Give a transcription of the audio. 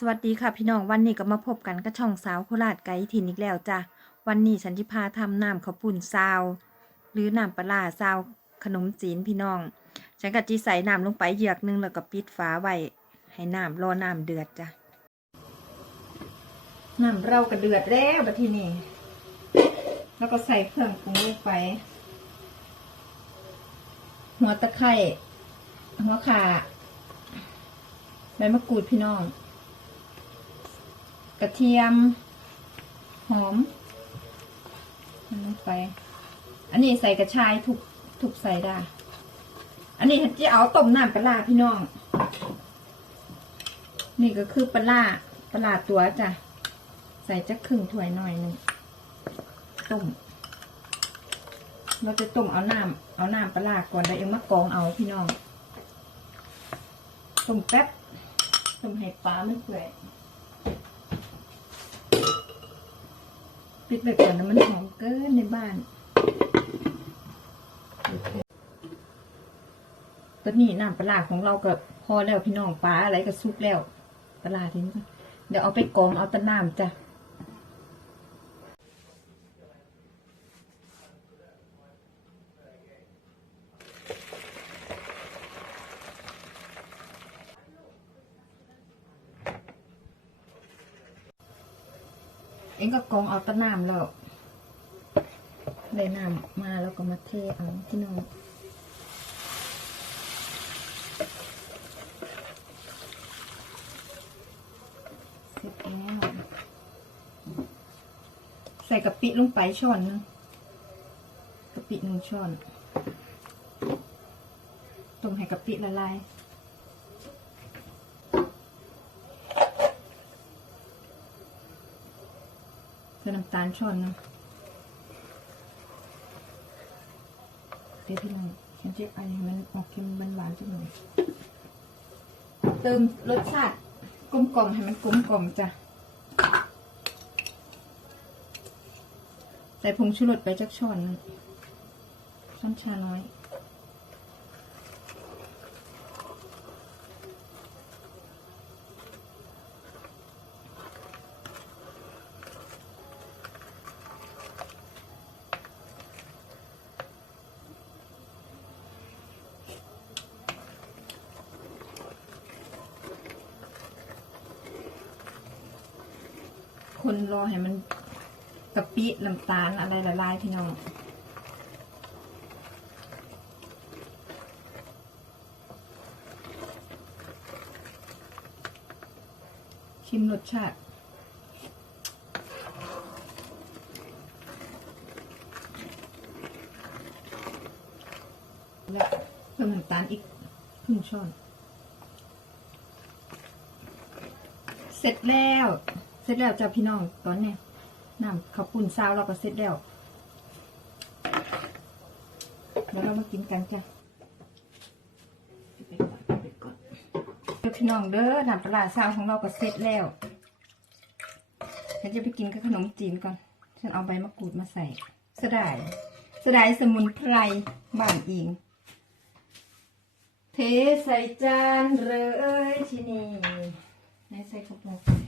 สวัสดีค่ะพี่น้องวันนี้ก็มาพบกันกับช่องสาวโคราชไกด์ถิ่นอีกแล้วจ้ะวันนี้ฉันจะพาทำน้ำข้าวปุ้นซาว หรือน้ำปลาซาวขนมจีนพี่น้อง ฉันก็จีใส่น้ำลงไปเหยือกหนึงแล้วก็ปิดฝาไว้ให้น้ำรอน้ำเดือดจ้ะน้ำเราก็เดือดแล้วบัดทีนี้แล้วก็ใส่เครื่องปรุงลงไป หัวตะไคร้หัวข่าใบมะกรูดพี่น้อง กระเทียม หอมนลงไป อันนี้ใส่กระชายทุกทุกใส่ได้ อันนี้จะเอาต้มน้ำปลาพี่น้อง นี่ก็คือปลาปลาตัวจ้ะ ใส่จักครึ่งถ้วยหน่อยหนึ่งต้ม เราจะต้มเอาน้ำเอาน้ำปลาก่อนแล้วเองมากองเอาพี่น้อง ต้มแป๊บ ต้มให้ปลาไม่เปื่อย ปิดไปก่อนนะมันหอมเกินในบ้านตอนนี้น้ำปลาของเราก็พอแล้วพี่น้องปลาอะไรก็ซุกแล้วปลาทิ้งก่อนเดี๋ยวเอาไปกองเอาตะน้ำจ้ะ เองก็กรองเอาตะน้ำแล้วได้น้ำมาแล้วก็มาเทเอาพี่น้องเสร็จแล้วใส่กะปิลงไปช้อนนึงกะปิหนึ่งช้อนต้มให้กะปิละลาย ส่น้ำตาลช้อนนึงเดี๋ยวพี่น้องฉันจะไอให้มันออกเค็มมันหวานจังหน่อยเติมรสชาติกลมกล่อมให้มันกลมกล่อมจ้ะใส่ผงชูรสไปจักช้อนนึงช้อนชาน้อย คนรอให้มันกะปิน้ำตาลอะไรละลายพี่น้องชิมรสชาติและเพิ่มน้ำตาลอีกครึ่งช้อน เสร็จแล้ว สร็จแล้วจ้ะพี่น้องตอนนี้น้ำข้าวปุ้นซาวเราก็เสร็จแล้วเดี๋ยวเรามากินกันจ้ะเดี๋ยวพี่น้องเด้อน้ำปลาซาวของเราก็เสร็จแล้วฉันจะไปกินกับขนมจีนก่อน ฉันเอาใบมะกรูดมาใส่เสดายเสดายสมุนไพรบ้านอิงเทใส่จานเลยที่นี่ในใส่ข้าวโพด